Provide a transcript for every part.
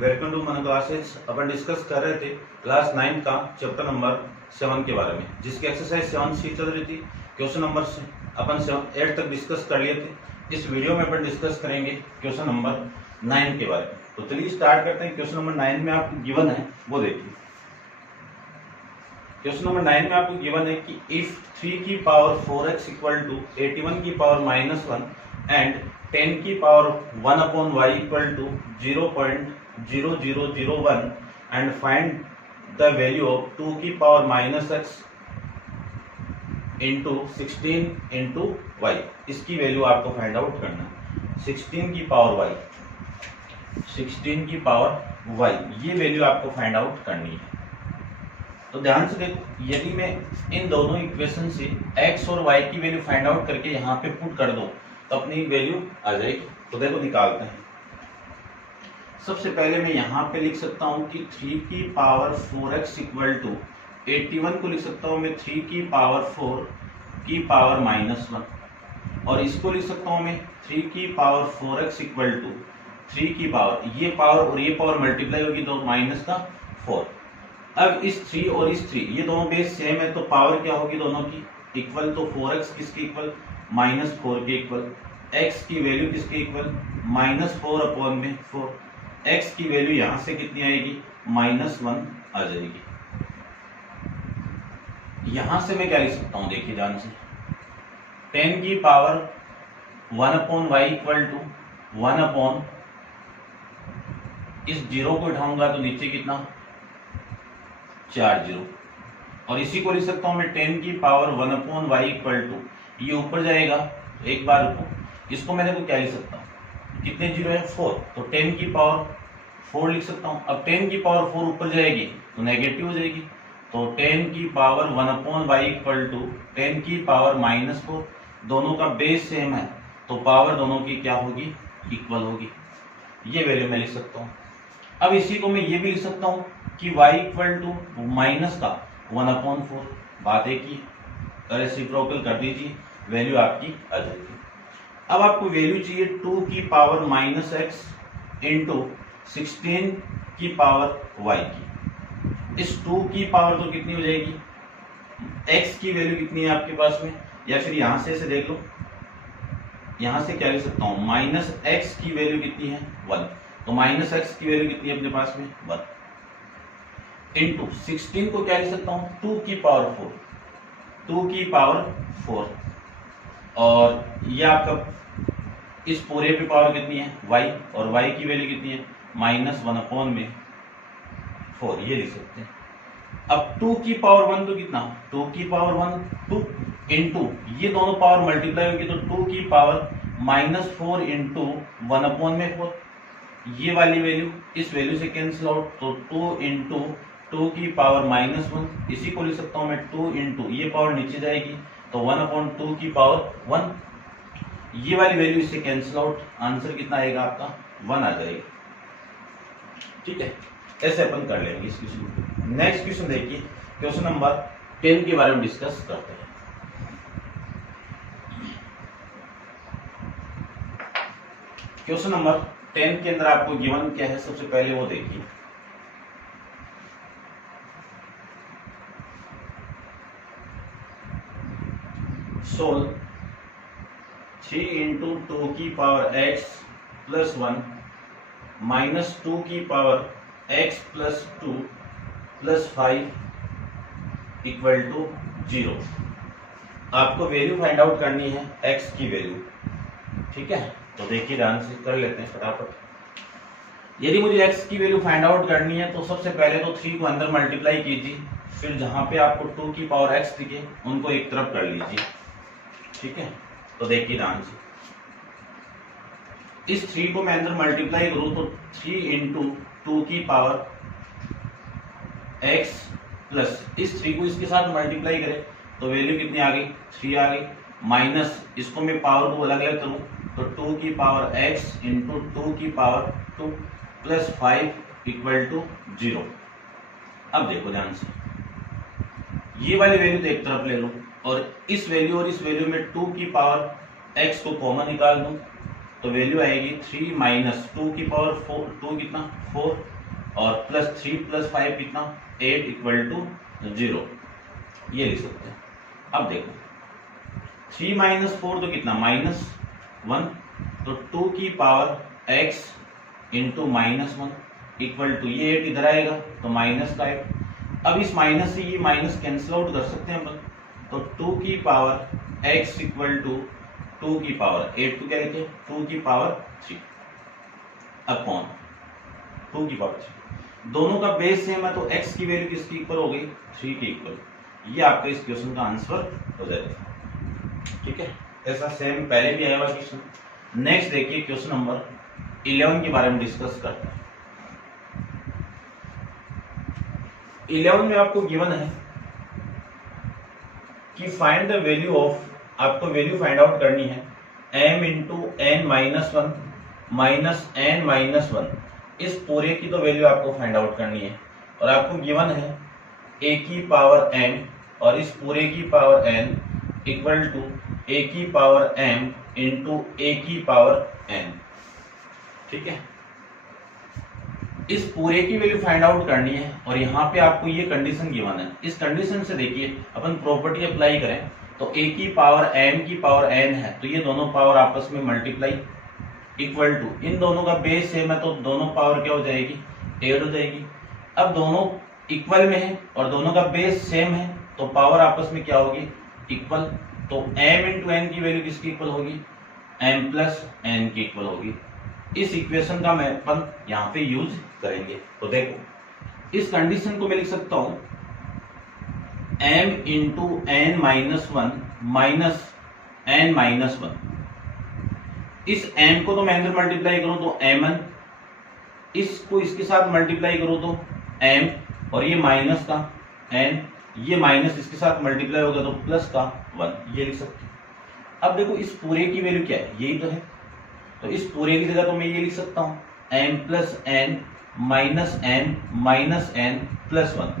Welcome to मन classes. अपन discuss कर रहे थे क्लास 9 का चैप्टर नंबर 7 के बारे में, जिसकी एक्सरसाइज 7C चल रही थी। क्वेश्चन नंबर से अपन 8 तक डिस्कस कर लिए थे। इस वीडियो में अपन डिस्कस करेंगे क्वेश्चन नंबर 9 के बारे में। तो चलिए स्टार्ट करते हैं। क्वेश्चन नंबर 9 में आपको गिवन है वो देखिए। क्वेश्चन नंबर 9 में आपको गिवन है कि इफ 3 की पावर 4x इक्वल टू 81 की पावर -1 एंड 10 की power 1/y equal to 0.0001 and find the value of 2 की power -x into 16 into y। इसकी वैल्यू आपको फाइंड आउट करना है। 16 की पावर y, 16 की पावर y, ये वैल्यू आपको फाइंड आउट करनी है। तो ध्यान से देखो, यदि मैं इन दोनों इक्वेशन से x और y की वैल्यू फाइंड आउट करके यहाँ पे पुट कर दो तो अपनी वैल्यू आ जाएगी। तो देखो निकालते हैं। सबसे पहले मैं यहाँ पे लिख सकता हूँ कि 3 की पावर 4x इक्वल टू 81 को लिख सकता हूँ मैं 3 की पावर 4 की पावर -1, और इसको लिख सकता हूँ मैं 3 की पावर 4x इक्वल टू 3 की पावर, ये पावर और ये पावर मल्टीप्लाई होगी तो माइनस का 4। अब इस 3 और इस 3 ये दोनों बेस सेम है तो पावर क्या होगी दोनों की इक्वल। तो 4x किसके इक्वल, -4 के इक्वल। x की वैल्यू किसके इक्वल, -4/4। x की वैल्यू यहां से कितनी आएगी, -1 आ जाएगी। यहां से मैं क्या लिख सकता हूं, देखिए ध्यान से, 10 की पावर 1/y इक्वल टू 1/, इस जीरो को उठाऊंगा तो नीचे कितना 4 जीरो, और इसी को लिख सकता हूं मैं 10 की पावर 1/y इक्वल टू, ये ऊपर जाएगा एक बार रुको, इसको मैं देखो क्या लिख सकता हूँ, कितने जीरो है 4, तो 10 की पावर 4 लिख सकता हूँ। अब 10 की पावर 4 ऊपर जाएगी तो नेगेटिव हो जाएगी, तो 10 की पावर 1/y इक्वल टू 10 की पावर -4, दोनों का बेस सेम है तो पावर दोनों की क्या होगी, इक्वल होगी। ये वैल्यू मैं लिख सकता हूँ। अब इसी को मैं ये भी लिख सकता हूँ कि y इक्वल टू माइनस का 1/4, बात एक ही, रेसिप्रोकल कर दीजिए, वैल्यू आपकी आ जाएगी। अब आपको वैल्यू चाहिए 2 की पावर -x इंटू 16 की पावर y की। इस 2 की पावर तो कितनी हो जाएगी, x की वैल्यू कितनी है आपके पास में, या फिर यहां से ऐसे देख लो, यहां से क्या लिख सकता हूं, -x की वैल्यू कितनी है 1, तो -x की वैल्यू कितनी है अपने पास में 1 इंटू 16 को क्या लिख सकता हूं 2 की पावर 4, 2 की पावर 4, और ये आपका इस पूरे पे पावर कितनी है y, और y की वैल्यू कितनी है -1/4, ये लिख सकते हैं। अब 2 की पावर 1 तो कितना, 2 की पावर 1 2 इंटू, ये दोनों पावर मल्टीप्लाई होगी तो 2 की पावर -4 इंटू 1/4, ये वाली वैल्यू इस वैल्यू से कैंसिल आउट, तो 2 इंटू 2 की पावर -1, इसी को लिख सकता हूं मैं 2 इंटू, ये पावर नीचे जाएगी तो 1/2 की पावर 1, ये वाली वैल्यू इससे कैंसिल आउट, आंसर कितना आएगा आपका 1 आ जाएगा। ठीक है, ऐसे अपन कर लेंगे इस क्वेश्चन को। नेक्स्ट क्वेश्चन देखिए, क्वेश्चन नंबर 10 के बारे में डिस्कस करते हैं। क्वेश्चन नंबर 10 के अंदर आपको गिवन क्या है, सबसे पहले वो देखिए। सोल्व 3 इंटू 2 की पावर x प्लस 1 माइनस 2 की power x plus 2 plus 5 equal to 0। आपको वैल्यू फाइंड आउट करनी है x की वैल्यू। ठीक है, तो देखिए ध्यान से कर लेते हैं फटाफट। यदि मुझे x की वैल्यू फाइंड आउट करनी है तो सबसे पहले तो 3 को अंदर मल्टीप्लाई कीजिए, फिर जहां पे आपको 2 की पावर x दिखे उनको एक तरफ कर लीजिए। ठीक है, तो देखिए ध्यान से, इस 3 को मैं अंदर मल्टीप्लाई करूं तो 3 इंटू 2 की पावर x प्लस, इस 3 को इसके साथ मल्टीप्लाई करें तो वैल्यू कितनी आ गई 3 आ गई, माइनस इसको मैं पावर को अलग अलग करूं तो 2 की पावर x इंटू 2 की पावर 2 प्लस 5 इक्वल टू 0। अब देखो ध्यान से, ये वाली वैल्यू तो एक तरफ ले लो, और इस वैल्यू में 2 की पावर x को कॉमन निकाल दूं तो वैल्यू आएगी 3 माइनस 2 की पावर 4, 2 कितना 4, और प्लस 3 प्लस 5 कितना 8 इक्वल टू 0, ये लिख सकते हैं। अब देखो 3 माइनस 4 तो कितना -1, तो 2 की power x into -1 equal to ये 8 इधर आएगा तो माइनस का 8। अब इस माइनस से ये माइनस कैंसिल आउट कर सकते हैं अपन, तो 2 की पावर x इक्वल टू 2 की पावर 8 को क्या लिखे 2 की पावर 3 अपॉन 2 की पावर 3। दोनों का बेस सेम है तो x की वैल्यू किसकी इक्वल हो गई 3 की इक्वल। ये आपका इस क्वेश्चन का आंसर हो जाएगा। ठीक है, ऐसा सेम पहले भी आया हुआ क्वेश्चन। नेक्स्ट देखिए क्वेश्चन नंबर 11 के बारे में डिस्कस करते हैं। 11 में आपको गिवन है कि फाइंड द वैल्यू ऑफ, आपको वैल्यू फाइंड आउट करनी है m into n minus 1 minus n minus 1, इस पूरे की तो वैल्यू आपको फाइंड आउट करनी है। और आपको गिवन है a की पावर n और इस पूरे की power n equal to a की पावर m इंटू a की पावर n। ठीक है, इस पूरे की वैल्यू फाइंड आउट करनी है और यहाँ पे आपको ये कंडीशन गिवन है। इस कंडीशन से देखिए अपन प्रॉपर्टी अप्लाई करें तो a की पावर m की पावर n है, तो ये दोनों पावर आपस में मल्टीप्लाई इक्वल टू, इन दोनों का बेस सेम है तो दोनों पावर क्या हो जाएगी ऐड हो जाएगी। अब दोनों इक्वल में है और दोनों का बेस सेम है तो पावर आपस में क्या होगी इक्वल, तो m इंटू n की वैल्यू किसकी इक्वल होगी m प्लस n की इक्वल होगी। इस इक्वेशन का मैं अपन यहाँ पे यूज करेंगे। तो देखो इस कंडीशन को मैं लिख सकता हूं m into n minus 1 minus n minus 1। इस m को तो मैं अंदर मल्टीप्लाई करूं तो mn, इसको इसके साथ मल्टीप्लाई करूं तो m, और ये माइनस का n, ये माइनस इसके साथ मल्टीप्लाई होगा तो प्लस का 1, ये लिख सकते हैं। अब देखो इस पूरे की वैल्यू क्या है यही तो है, तो इस पूरे की जगह तो मैं ये लिख सकता हूं m plus n minus n plus 1।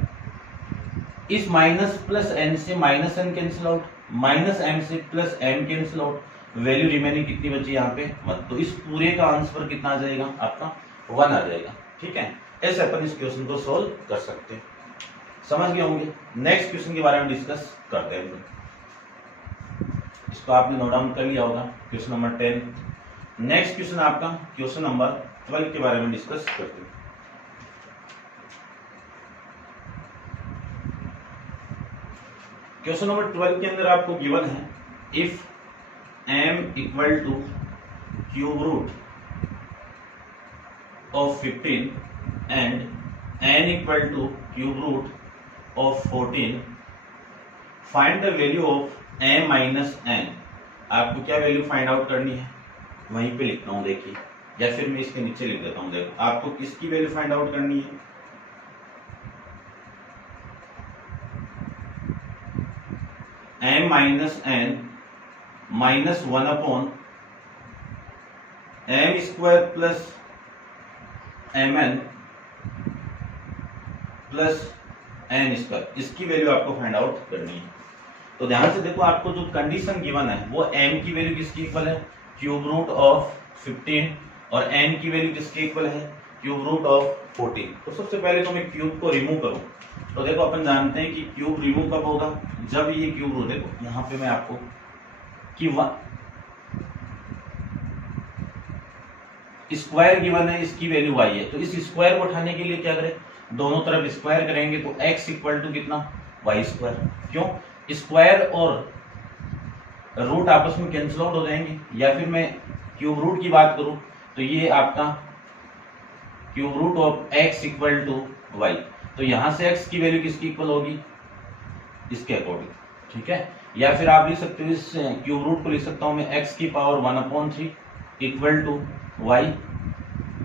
इस माइनस प्लस n से minus n cancel out, minus m से plus m cancel out, value remaining कितनी बची यहाँ पे 1। तो इस पूरे का आंसर कितना आ जाएगा आपका 1 आ जाएगा। ठीक है, ऐसे अपन इस क्वेश्चन को सोल्व कर सकते हैं। समझ गए होंगे। नेक्स्ट क्वेश्चन के बारे में डिस्कस करते हैं। इसको आपने नोट डाउन कर लिया होगा, क्वेश्चन नंबर 10। नेक्स्ट क्वेश्चन आपका क्वेश्चन नंबर 12 के बारे में डिस्कस करते हैं। क्वेश्चन नंबर 12 के अंदर आपको गिवन है if m equal to cube root of 15 and n equal to cube root of 14, find the value of m minus n। आपको क्या वैल्यू फाइंड आउट करनी है वहीं पे लिखता हूं देखिए, या फिर मैं इसके नीचे लिख देता हूं। देखो आपको किसकी वैल्यू फाइंड आउट करनी है m minus n minus 1 upon m square plus mn plus n square, इसकी वैल्यू आपको फाइंड आउट करनी है। तो ध्यान से देखो आपको जो कंडीशन गिवन है वो m की वैल्यू किसकी इक्वल है क्यूब रूट ऑफ 15 और n की वैल्यू किसकी इक्वल है क्यूब रूट ऑफ 14। तो सबसे पहले तो मैं क्यूब को रिमूव करूं, तो देखो अपन जानते हैं कि क्यूब रिमूव कब होगा जब ये क्यूब रूट, देखो यहां पे मैं आपको कि स्क्वायर गिवन है, इसकी वैल्यू y है, तो इस स्क्वायर को उठाने के लिए क्या करें दोनों तरफ स्क्वायर करेंगे तो x इक्वल टू कितना y स्क्वायर। क्यों, स्क्वायर और रूट आपस में कैंसिल आउट हो जाएंगे। या फिर मैं क्यूब रूट की बात करूं तो ये आपका cube root of x equal to y, तो यहां से x की वैल्यू किसकी इक्वल होगी इसके अकॉर्डिंग। ठीक है, या फिर आप लिख सकते हो इस क्यूब रूट को लिख सकता हूं मैं x की पावर 1/3 इक्वल टू y।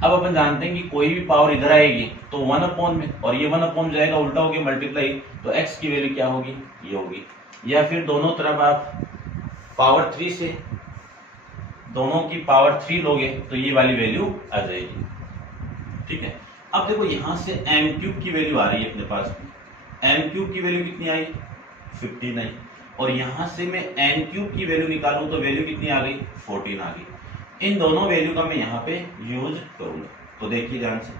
अब अपन जानते हैं कि कोई भी पावर इधर आएगी तो 1 अपॉन में, और ये 1 अपॉन जाएगा उल्टा होगी मल्टीप्लाई, तो x की वैल्यू क्या होगी ये होगी। या फिर दोनों तरफ आप पावर 3 से दोनों की पावर 3 लोगे तो ये वाली वैल्यू आ जाएगी। ठीक है, अब देखो यहां से m क्यूब की वैल्यू आ रही है अपने पास में, m क्यूब की वैल्यू कितनी आई 15 आई, और यहां से मैं n क्यूब की वैल्यू निकालूं तो वैल्यू कितनी आ गई 14 आ गई। इन दोनों वैल्यू का मैं यहाँ पे यूज करूंगा। तो देखिए ध्यान से,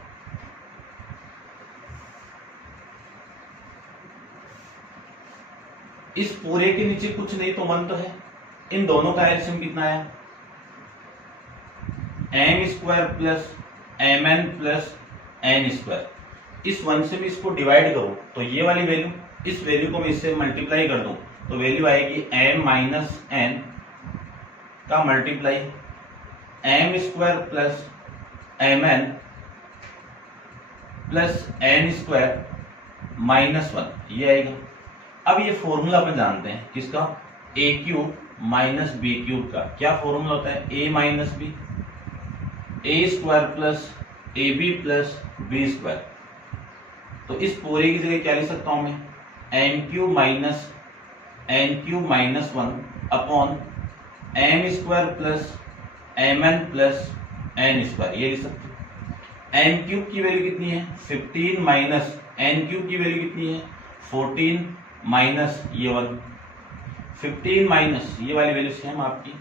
इस पूरे के नीचे कुछ नहीं तो 1 तो है। इन दोनों का एलसीएम कितना आया, m square plus m n plus n square. इस 1 से भी इसको डिवाइड करो तो ये वाली वैल्यू, इस वैल्यू को मैं इससे मल्टीप्लाई कर दूं तो वैल्यू आएगी एम माइनस एन का multiply m square plus m n plus n square minus 1, ये आएगा। अब ये फॉर्मूला अपन जानते हैं किसका, A cube minus B cube का। क्या फॉर्मूला होता है, A minus B, A square plus A B plus B square. तो इस पूरे की जगह क्या लिख सकता हूं मैं, n cube minus 1 upon m square plus m n plus n square, ये लिख सकते हैं। एम क्यूब की वैल्यू कितनी है 15 माइनस एन क्यूब की वैल्यू कितनी है 14 माइनस ये 1, 15 माइनस ये वाली वैल्यू सेम आपकी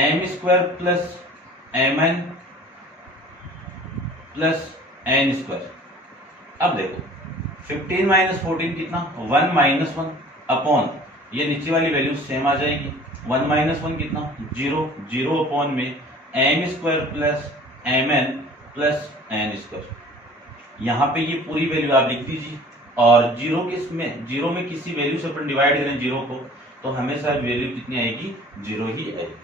m square plus m n plus n square. अब देखो 15 माइनस 14 कितना, 1 माइनस 1 अपॉन ये नीचे वाली वैल्यू सेम आ जाएगी, 1 माइनस 1 कितना 0, 0 अपॉन में m square plus m n plus n square. यहाँ पे ये पूरी वैल्यू आप लिख दीजिए और जीरो में किसी वैल्यू से अपन डिवाइड करें जीरो को तो हमेशा वैल्यू कितनी आएगी, 0 ही आएगी।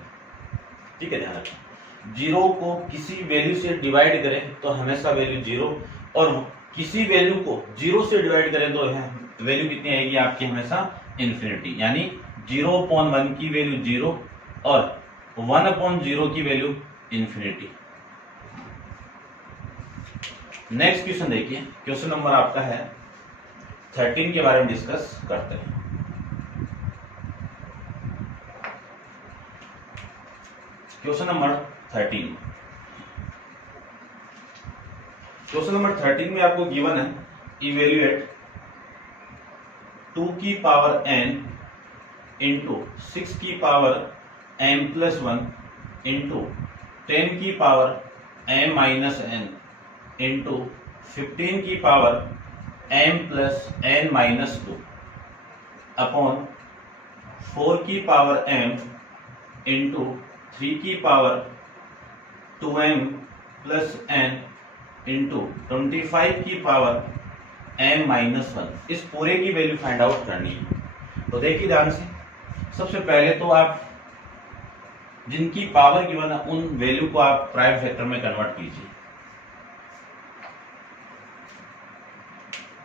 ठीक है, ध्यान रखें, जीरो को किसी वैल्यू से डिवाइड करें तो हमेशा वैल्यू 0, और किसी वैल्यू को 0 से डिवाइड करें तो वैल्यू कितनी आएगी आपकी, हमेशा इन्फिनिटी। यानी 0/1 की वैल्यू 0 और 1/0 की वैल्यू इन्फिनिटी। नेक्स्ट क्वेश्चन देखिए, क्वेश्चन नंबर आपका है 13 के बारे में डिस्कस करते हैं। क्वेश्चन नंबर 13, क्वेश्चन नंबर 13 में आपको गिवन है इवेल्युएट 2 की पावर n इंटू 6 की पावर m प्लस 1 इंटू 10 की power m minus n into 15 की power m plus n minus 2 upon 4 की पावर m इंटू 3 की power 2m plus n into 25 की पावर m माइनस 1। इस पूरे की वैल्यू फाइंड आउट करनी है। तो देखिए ध्यान से, सबसे पहले तो आप जिनकी पावर गिवन है उन वैल्यू को आप प्राइम फैक्टर में कन्वर्ट कीजिए।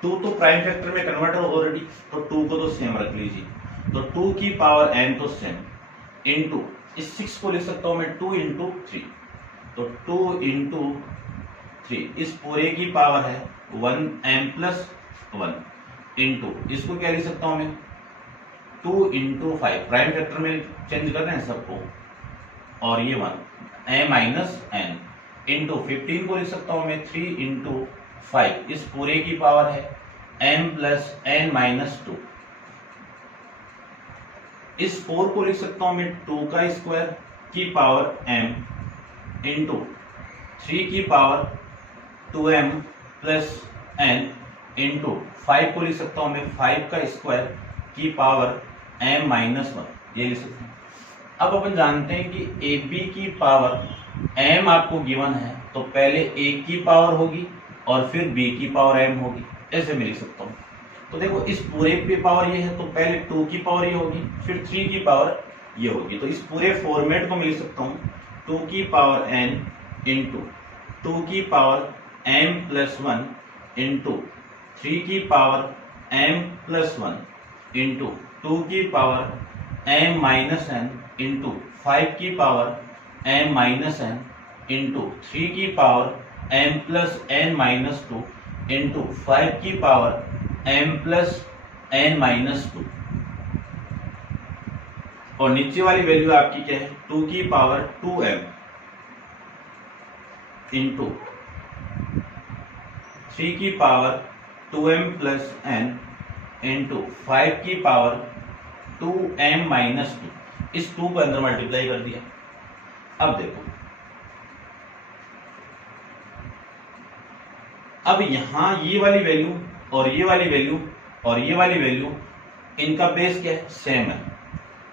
2 तो प्राइम फैक्टर में कन्वर्ट है ऑलरेडी, तो 2 को तो सेम रख लीजिए। तो 2 की पावर n तो सेम इंटू इस 6 को लिख सकता हूं मैं 2 इंटू 3, तो 2 इंटू 3 इस पूरे की पावर है 1m प्लस 1 इंटू इसको क्या लिख सकता हूं मैं 2 इंटू 5, प्राइम फैक्टर में चेंज कर रहे हैं सबको, और ये 1 m माइनस n इंटू 15 को लिख सकता हूं मैं 3 इंटू 5 इस पूरे की पावर है m प्लस n माइनस 2। इस 4 को लिख सकता हूं मैं 2 का स्क्वायर की पावर m इंटू 3 की power 2m plus n into 5 को लिख सकता हूं मैं 5 का स्क्वायर की पावर m माइनस 1, ये लिख सकते हैं। अब अपन जानते हैं कि ab की पावर m आपको गिवन है तो पहले a की पावर होगी और फिर b की पावर m होगी, ऐसे मैं लिख सकता हूं। तो देखो इस पूरे की पावर ये है तो पहले 2 की पावर ये होगी फिर 3 की पावर ये होगी, तो इस पूरे फॉर्मेट को मैं लिख सकता हूँ 2 की पावर n इंटू 2 की पावर m प्लस 1 इंटू 3 की पावर m प्लस 1 इंटू 2 की power m minus n into 5 की power m minus n into 3 की power m plus n minus 2 into 5 की power m plus n minus 2, और नीचे वाली value आपकी क्या है 2 की पावर 2m इंटू 3 की power 2m plus n into 5 की पावर 2m माइनस 2। इस 2 को अंदर मल्टीप्लाई कर दिया, अब देखो, अब यहां ये वाली वैल्यू और ये वाली वैल्यू और ये वाली वैल्यू, इनका बेस क्या है, सेम है।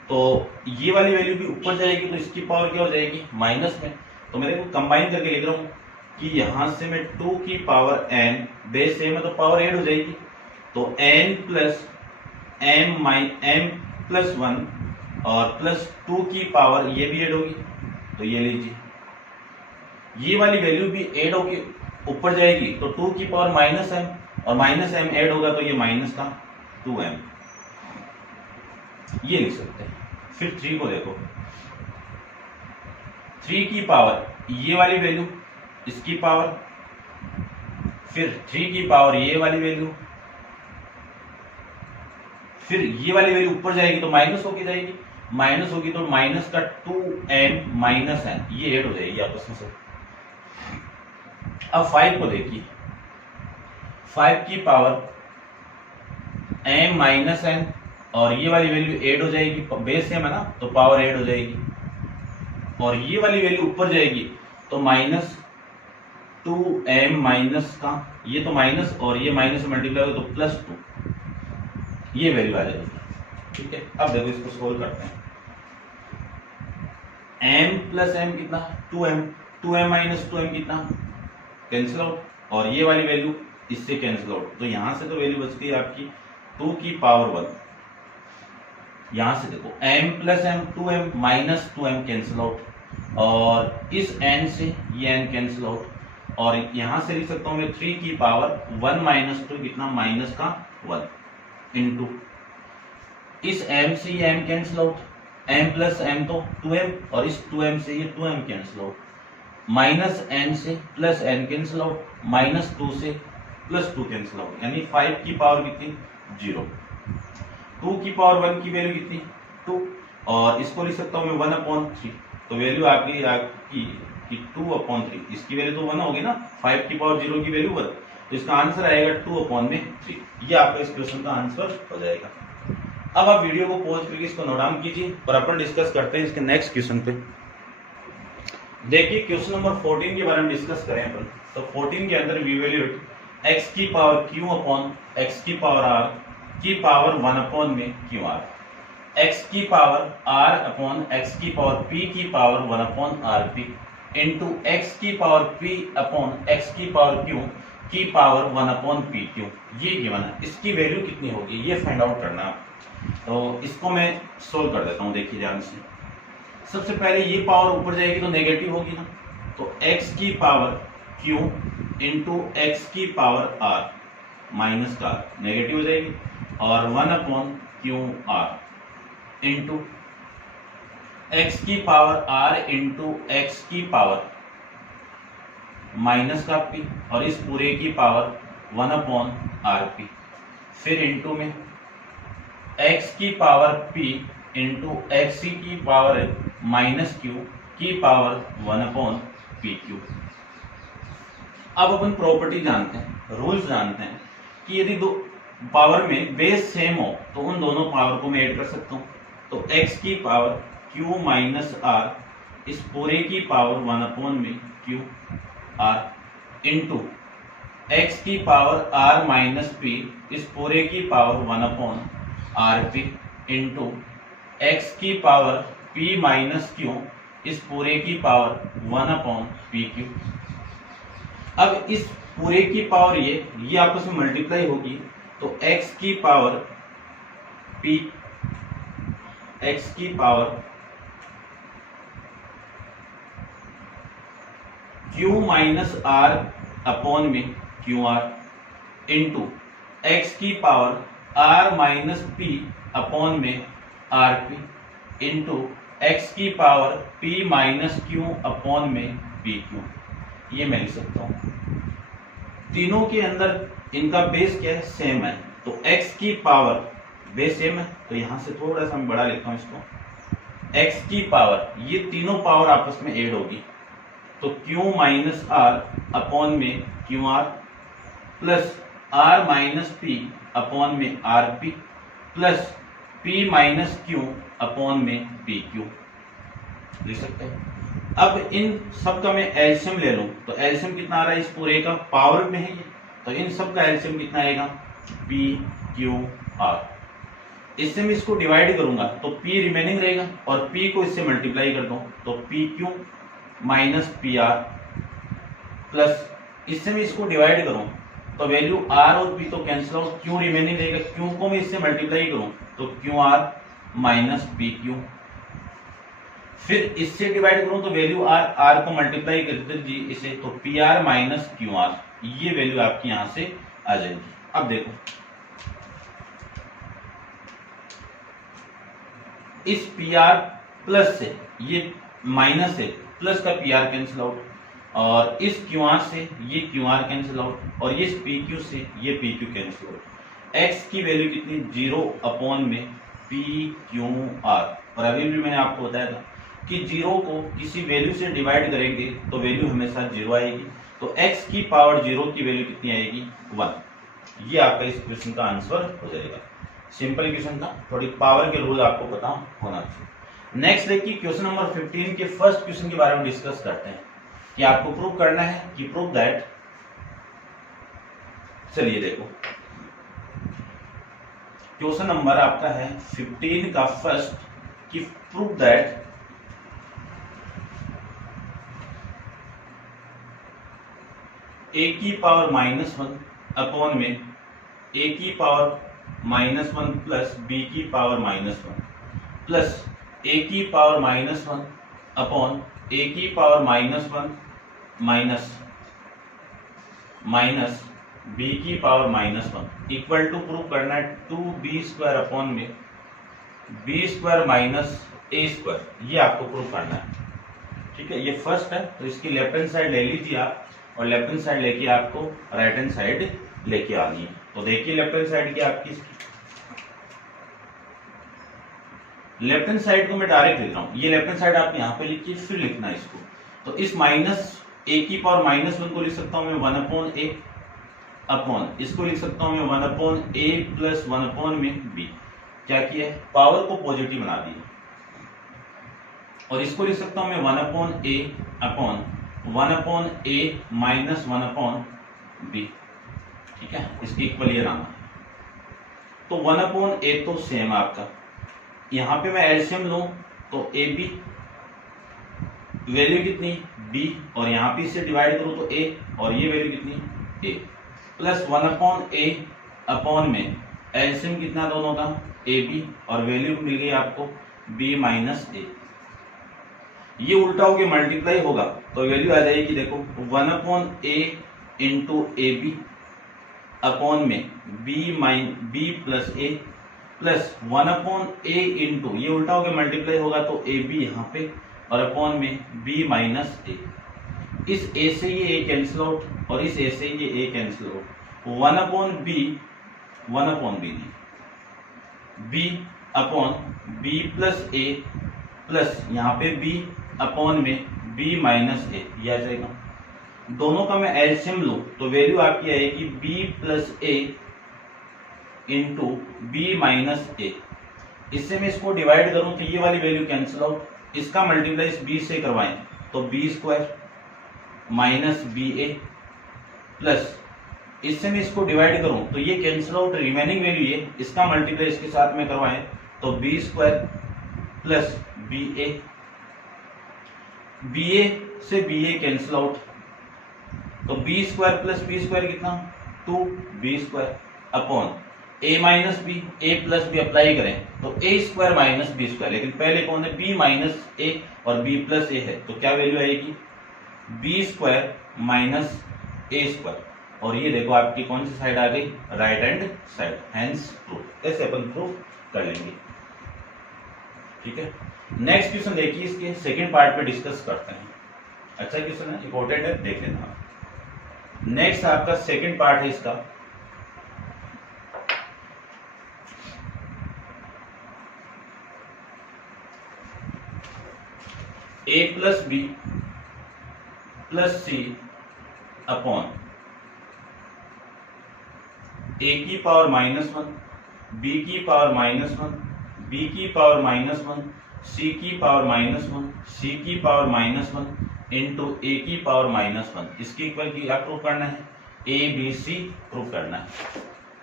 तो ये वाली वैल्यू भी ऊपर जाएगी तो इसकी पावर क्या हो जाएगी, माइनस में। तो मेरे को कंबाइन करके लिख रहा हूं कि यहां से मैं 2 की पावर n, बेस सेम है तो पावर ऐड हो जाएगी, तो n प्लस m प्लस 1 और प्लस 2 की पावर ये भी ऐड होगी। तो ये लीजिए, ये वाली वैल्यू भी ऐड होगी, ऊपर जाएगी तो 2 की पावर माइनस m और माइनस m ऐड होगा तो ये माइनस का 2m, ये लिख सकते हैं। फिर 3 को देखो, 3 की पावर ये वाली वैल्यू, इसकी पावर, फिर 3 की पावर ये वाली वैल्यू, फिर ये वाली वैल्यू ऊपर जाएगी तो माइनस होके जाएगी, माइनस होगी तो माइनस का 2m माइनस n, ये ऐड हो जाएगी आपस में से। अब 5 को देखिए, 5 की पावर m माइनस n और ये वाली वैल्यू ऐड हो जाएगी, बेस सेम है ना तो पावर ऐड हो जाएगी, और ये वाली वैल्यू ऊपर जाएगी तो माइनस 2m माइनस का, ये तो माइनस और ये माइनस मल्टीप्लाई होगा तो प्लस 2, ये वैल्यू आ जाएगी। ठीक है, अब देखो इसको सोल्व करते हैं। m प्लस m कितना, 2m, 2m माइनस 2m कितना, कैंसिल आउट, और ये वाली वैल्यू इससे कैंसिल आउट, तो यहां से तो वैल्यू बच गई आपकी 2 की पावर 1। यहां से देखो m plus m 2m minus 2m cancel out, और इस n से ये n कैंसिल आउट, और यहां से लिख सकता हूं मैं 3 की पावर 1 माइनस 2 कितना, माइनस का 1 इंटू इस m से ये m cancel out, m plus m तो 2m और इस 2m से ये 2m cancel out, minus n से plus n cancel out, minus 2 से प्लस 2 कैंसिल आउट, यानी 5 की पावर कितनी, 0। 2 की पावर 1 की वैल्यू कितनी, 2, और इसको लिख सकता हूं मैं 1/3, तो वैल्यू आपकी कि 2/3, इसकी वैल्यू तो 1 होगी ना, 5 की पावर 0 की वैल्यू 1, तो इसका आंसर आएगा 2/3, ये आपका इस क्वेश्चन का आंसर हो जाएगा। अब आप वीडियो को पॉज करके इसको नोट डाउन कीजिए और अपन डिस्कस करते हैं इसके नेक्स्ट क्वेश्चन पे। देखिए क्वेश्चन नंबर 14 के बारे में डिस्कस करें अपन, तो 14 के अंदर वी वैल्यू x की पावर q अपॉन x की पावर r की पावर 1 में क्यू आर, x की पावर r अपॉन x की पावर p की पावर 1/rp इंटू x की पावर p अपॉन x की पावर q की पावर 1/pq, ये गिवन है। इसकी वैल्यू कितनी होगी ये फाइंड आउट करना है, तो इसको मैं सोल्व कर देता हूं, देखिए ध्यान से। सबसे पहले ये पावर ऊपर जाएगी तो नेगेटिव होगी ना, तो x की पावर q इंटू एक्स की पावर r माइनस का नेगेटिव हो जाएगी, और 1/QR इंटू एक्स की पावर r इंटू एक्स की पावर माइनस का p, और इस पूरे की पावर 1/rp, फिर इंटू में x की पावर p इंटू एक्स की पावर माइनस q की पावर 1/pq। अब अपन प्रॉपर्टी जानते हैं, रूल्स जानते हैं कि यदि दो पावर में बेस सेम हो तो उन दोनों पावर को मैं ऐड कर सकता हूं, तो x की पावर q माइनस r इस पूरे की पावर 1/QR इंटू एक्स की पावर r माइनस p इस पूरे की पावर 1/rp इंटू एक्स की पावर p माइनस q इस पूरे की पावर 1/pq। अब इस पूरे की पावर ये आपस में मल्टीप्लाई होगी, तो x की पावर p, x की power q minus r upon में QR इंटू एक्स की power r minus p upon में rp इंटू एक्स की power p minus q upon में pq, ये मैं लिख सकता हूं। तीनों के अंदर इनका बेस क्या है, सेम है, तो x की पावर बेस सेम है, तो यहां से थोड़ा सा मैं बड़ा लिखता हूं इसको, x की पावर ये तीनों पावर आपस में ऐड होगी, तो q माइनस r अपॉन में QR plus r minus p upon में rp plus p minus q upon में pq लिख सकते हैं। अब इन सब का मैं एलसीएम ले लूं तो एलसीएम कितना आ रहा है इस पूरे का, पावर में है ये, तो इन सब का एलसीएम कितना आएगा, पी क्यू आर। इससे मैं इसको डिवाइड करूंगा तो P रिमेनिंग रहेगा और P को इससे मल्टीप्लाई कर दूं तो P Q minus P R plus इससे मैं इसको डिवाइड करूं तो वैल्यू R और P तो कैंसिल आउट, Q रिमेनिंग रहेगा, Q को मैं इससे मल्टीप्लाई करूं तो Q R minus P Q, फिर इससे डिवाइड करूं तो वैल्यू R को मल्टीप्लाई कर दीजिए इसे तो P R minus Q R, ये वैल्यू आपकी यहां से आ जाएगी। अब देखो इस पी आर प्लस से ये माइनस है, प्लस का पी आर कैंसिल आउट, और इस क्यू आर से ये क्यू आर कैंसिल आउट, और इस पी क्यू से ये P Q cancel out. X की वैल्यू कितनी, 0 में पी क्यू आर, और अभी भी मैंने आपको बताया था कि 0 को किसी वैल्यू से डिवाइड करेंगे तो वैल्यू हमेशा 0 आएगी, तो x की पावर 0 की वैल्यू कितनी आएगी, 1। ये आपका इस क्वेश्चन का आंसर हो जाएगा। सिंपल क्वेश्चन था, थोड़ी पावर के रूल आपको पता होना चाहिए। नेक्स्ट देखिए क्वेश्चन नंबर 15 के फर्स्ट क्वेश्चन के बारे में डिस्कस करते हैं कि आपको प्रूव करना है कि प्रूव दैट, चलिए देखो क्वेश्चन नंबर आपका है 15 का फर्स्ट कि प्रूव दैट a की पावर -1 अपॉन में a की पावर -1 प्लस b की पावर -1 प्लस a की पावर -1 अपॉन a की पावर -1 माइनस b की पावर -1 इक्वल टू प्रूव करना है 2b² अपॉन में b² माइनस a², ये आपको प्रूव करना है। ठीक है, ये फर्स्ट है, तो इसकी लेफ्ट हैंड साइड ले लीजिए आप, और लेफ्ट हैंड साइड लेके आपको राइट हैंड साइड लेके आनी है। तो देखिए लेफ्ट हैंड साइड की आपकी, लेफ्ट हैंड साइड को मैं डायरेक्ट लिख रहा हूं, ये लेफ्ट हैंड साइड आप यहां पे लिखिए, फिर लिखना है इसको। तो इस माइनस a की पावर -1 को लिख सकता हूं मैं 1/a अपॉन, इसको लिख सकता हूं मैं 1/a प्लस 1 में b। क्या किया है, पावर को पॉजिटिव बना दिया, और इसको लिख सकता हूं मैं 1/a upon 1/a minus 1/b। ठीक है, इसके इक्वल ये नाम है। तो 1/a तो सेम आपका, यहां पे मैं एलसीएम लूं तो ए बी वैल्यू कितनी b, और यहां पे इसे डिवाइड करूं तो a, और ये वैल्यू कितनी a, प्लस 1/a अपॉन में एलसीएम कितना दोनों का ए बी, और वैल्यू मिल गई आपको b माइनस a। ये उल्टा होके मल्टीप्लाई होगा तो वैल्यू आ जाएगी, देखो 1/a into a b upon में b plus a plus 1/a into, ये उल्टा होके मल्टीप्लाई होगा तो ए बी यहाँ पे, और अपॉन में b माइनस a। इस a से ये a कैंसिल आउट, और इस a से ये a cancel out, 1/b b upon b plus a plus यहाँ पे b अपॉन में b माइनस a, ये आ जाएगा। दोनों का मैं एलसीएम लूं तो वैल्यू आपकी आएगी b plus a into b minus a। इससे मैं इसको डिवाइड करूं तो ये वाली वैल्यू कैंसिल आउट, इसका मल्टीप्लाई इस b से करवाएं तो b² माइनस ba प्लस इससे मैं इसको डिवाइड करूं तो ये कैंसिल आउट, रिमेनिंग वैल्यू ये, इसका मल्टीप्लाई इसके साथ में करवाएं तो b² प्लस ba, ba से ba कैंसिल आउट, तो b² प्लस b² कितना 2b² upon a minus b, a plus b apply करें तो a² माइनस b², लेकिन पहले कौन है b माइनस a और b प्लस a है, तो क्या वैल्यू आएगी b² माइनस a², और ये देखो आपकी कौन सी साइड आ गई, right hand side, hence proof. ऐसे अपन प्रूफ कर लेंगे। ठीक है, नेक्स्ट क्वेश्चन देखिए, इसके सेकंड पार्ट पे डिस्कस करते हैं। अच्छा क्वेश्चन है, इंपॉर्टेंट है, देख लेना। नेक्स्ट आपका सेकंड पार्ट है इसका, a plus b plus c upon a की पावर -1 b की पावर -1 b की पावर -1 सी की पावर -1 सी की पावर -1 इंटू ए की पावर -1। इसकी इक्वल की क्या प्रूव करना है, ए बी सी प्रूव करना है।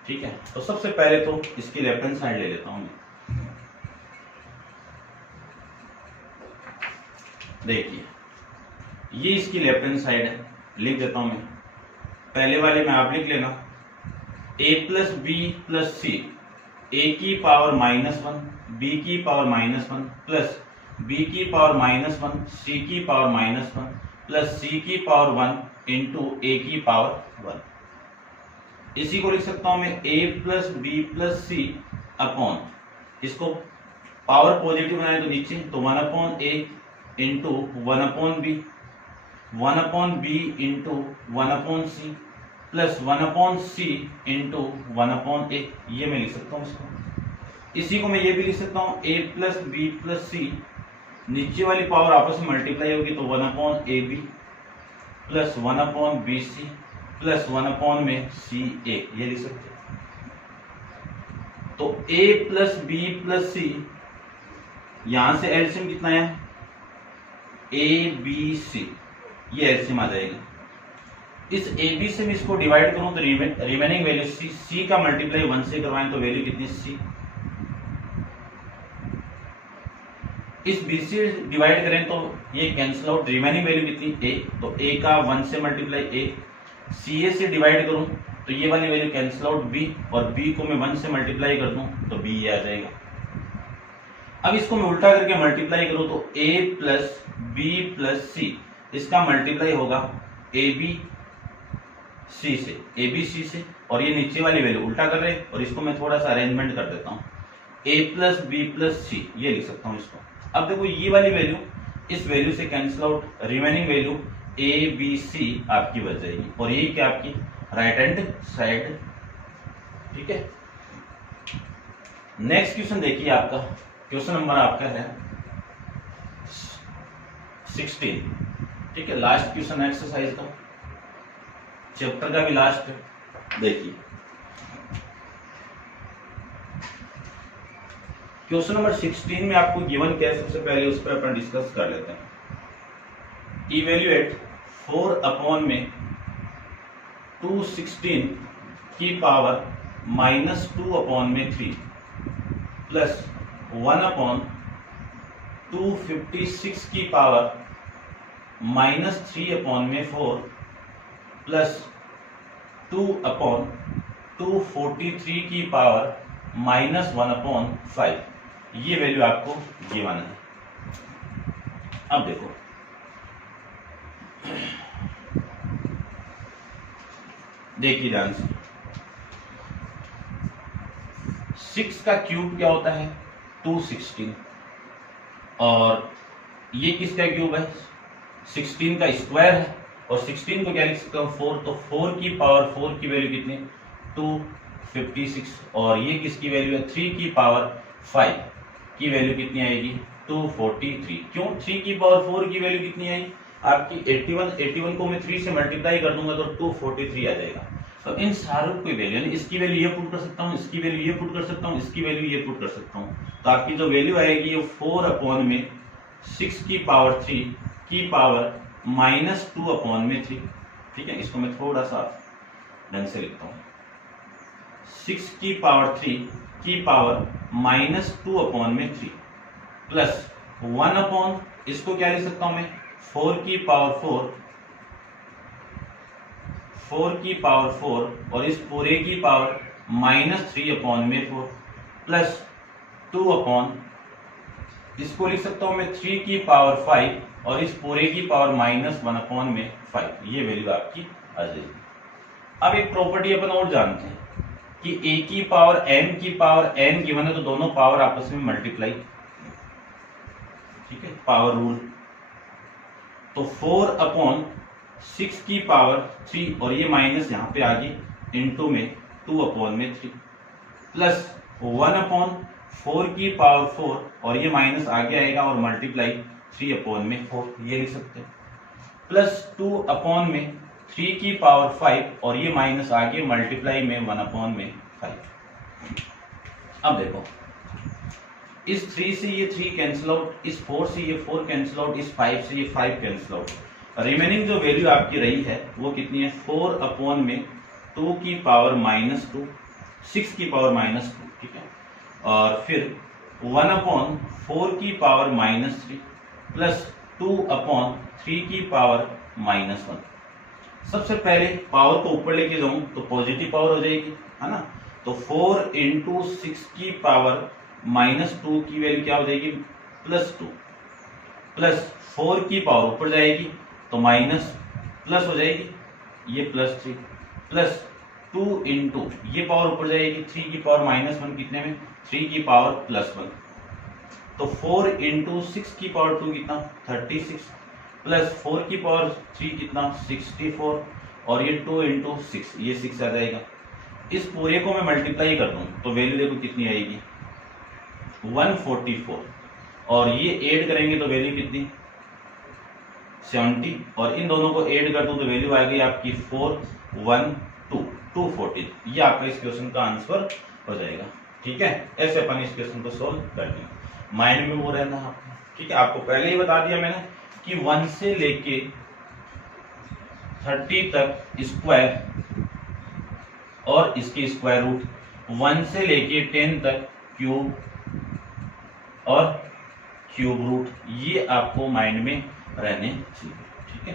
ठीक है, तो सबसे पहले तो इसकी लेफ्ट हैंड साइड ले लेता हूं मैं। देखिए ये इसकी लेफ्ट हैंड साइड है, लिख देता हूं मैं। पहले वाले में आप लिख लेना a प्लस बी प्लस सी, ए की पावर -1 बी की पावर -1 प्लस बी की पावर -1 सी की पावर -1 प्लस सी की पावर 1 इंटू ए की पावर 1। इसी को लिख सकता हूं मैं a plus b plus c upon, इसको पावर पॉजिटिव बनाए तो नीचे, तो 1/a into 1/b 1/b into 1/c plus 1/c into 1/a। ये मैं लिख सकता हूँ इसको। इसी को मैं ये भी लिख सकता हूँ a प्लस बी प्लस सी, नीचे वाली पावर आपस में मल्टीप्लाई होगी तो 1/ab प्लस 1/bc प्लस 1 में ca, ये लिख सकते हैं। तो a प्लस बी प्लस सी, यहां से एलसीएम कितना है, ए बी सी, ये एलसीएम आ जाएगा। इस ए बी से मैं इसको डिवाइड करूं तो रिमेनिंग वैल्यू सी, सी का मल्टीप्लाई 1 से करवाएं तो वैल्यू कितनी, सी। इस बी से डिवाइड करें तो ये कैंसिल आउट, रिमेनिंग वैल्यू कितनी, ए, तो ए का 1 से मल्टीप्लाई ए। सी ए से डिवाइड करूं तो ये वाली वैल्यू कैंसिल आउट बी, और बी को मैं 1 से मल्टीप्लाई कर दूं तो बी ये आ जाएगा। अब इसको मैं उल्टा करके मल्टीप्लाई करूं तो a प्लस बी प्लस सी, इसका मल्टीप्लाई होगा ए बी सी से, ए बी सी से, और ये नीचे वाली वैल्यू उल्टा कर रहे हैं, और इसको मैं थोड़ा सा अरेंजमेंट कर देता हूं, a प्लस बी प्लस सी, ये लिख सकता हूं इसको। अब देखो ये वाली वैल्यू इस वैल्यू से cancel out, remaining value a b c आपकी बच जाएगी, और यही क्या आपकी राइट हैंड साइड। ठीक है, नेक्स्ट क्वेश्चन देखिए, आपका क्वेश्चन नंबर आपका है 16। ठीक है, लास्ट क्वेश्चन एक्सरसाइज का, चैप्टर का भी लास्ट है। देखिए क्वेश्चन नंबर 16 में आपको गिवन क्या है, सबसे पहले उस पर अपन डिस्कस कर लेते हैं। इवेल्युएट 4 में 216 की पावर -2 में 3 प्लस 1/256 की पावर -3 में 4 प्लस 2/243 की पावर -1/5, ये वैल्यू आपको गिवन है। अब देखो देखिए ध्यान से, 6 का क्यूब क्या होता है, 216, और ये किसका क्यूब है, 16 का स्क्वायर है, और 16 को क्या लिख सकता हूँ, 4, तो 4 की पावर 4 की वैल्यू कितनी, 256, और ये किसकी वैल्यू है, 3 की पावर 5 की वैल्यू कितनी आएगी, 243। क्यों, 3 की पावर 4 की वैल्यू कितनी आई आपकी 81 को मैं 3 से मल्टीप्लाई कर दूंगा तो 243 आ जाएगा। तो इन सारों की वैल्यू, इसकी वैल्यू ये पुट कर सकता हूँ, इसकी वैल्यू ये पुट कर सकता हूँ, इसकी वैल्यू ये पुट कर सकता हूँ, तो आपकी जो वैल्यू आएगी वो 4/6 की पावर 3 की पावर -2/3। ठीक है, इसको मैं थोड़ा सा ढंग से लिखता हूँ, 6 की पावर 3 की पावर -2/3 प्लस 1/, इसको क्या लिख सकता हूं मैं, 4 की पावर 4 और इस पूरे की पावर -3/4 प्लस 2/, इसको लिख सकता हूं मैं 3 की पावर 5 और इस पूरे की पावर -1/5, ये वैल्यू आपकी आ जाएगी। अब एक प्रॉपर्टी अपन और जानते हैं कि a की पावर m की पावर n गिवन है, तो दोनों पावर आपस में मल्टीप्लाई, ठीक है, पावर रूल। तो 4/6 की पावर 3 और ये माइनस यहाँ पे आ गई इंटू में 2/3 प्लस 1/4 की पावर 4 और ये माइनस आगे आएगा और मल्टीप्लाई 3/4, ये लिख सकते हैं, प्लस 2/3 की पावर 5 और ये माइनस आगे मल्टीप्लाई में 1/5। अब देखो इस 3 से ये 3 कैंसिल आउट, इस 4 से ये 4 कैंसिल आउट, इस 5 से ये 5 कैंसिल आउट। रिमेनिंग जो वैल्यू आपकी रही है वो कितनी है, 4 अपॉन में 2 की पावर माइनस 2, 6 की पावर माइनस 2, ठीक है। और फिर 1 अपॉन 4 की पावर माइनस 3 प्लस 2 अपॉन 3 की पावर माइनस 1। सबसे पहले पावर को ऊपर लेके जाऊं तो पॉजिटिव पावर हो जाएगी, है ना। तो 4 इंटू 6 की पावर माइनस 2 की वैल्यू क्या हो जाएगी, प्लस 2, प्लस 4 की पावर ऊपर जाएगी तो माइनस प्लस हो जाएगी, ये प्लस 3, प्लस 2 इंटू ये पावर ऊपर जाएगी 3 की पावर माइनस 1, कितने में 3 की पावर प्लस 1। तो 4 इंटू 6 की पावर 2 कितना 36, प्लस 4 की पावर 3 कितना 64, और ये 2 इंटू 6, ये 6 आ जाएगा। इस पूरे को मैं मल्टीप्लाई कर दूं तो वैल्यू देखो कितनी आएगी, 144, और ये ऐड करेंगे तो वैल्यू कितनी 70, और इन दोनों को ऐड कर दूं तो वैल्यू आ गई आपकी 412, 240। ये आपका इस क्वेश्चन का आंसर हो जाएगा, ठीक है। ऐसे अपन इस क्वेश्चन को सोल्व कर लेंगे, माइंड में वो रहना है आपको, ठीक है। आपको पहले ही बता दिया मैंने कि 1 से लेके 30 तक स्क्वायर और इसके स्क्वायर रूट, 1 से लेके 10 तक क्यूब और क्यूब रूट, ये आपको माइंड में रहने चाहिए, ठीक है।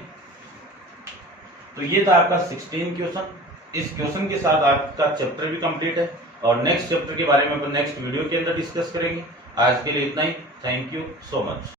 तो ये था आपका 16 क्वेश्चन। इस क्वेश्चन के साथ आपका चैप्टर भी कंप्लीट है, और नेक्स्ट चैप्टर के बारे में अपन नेक्स्ट वीडियो के अंदर डिस्कस करेंगे। आज के लिए इतना ही, थैंक यू सो मच।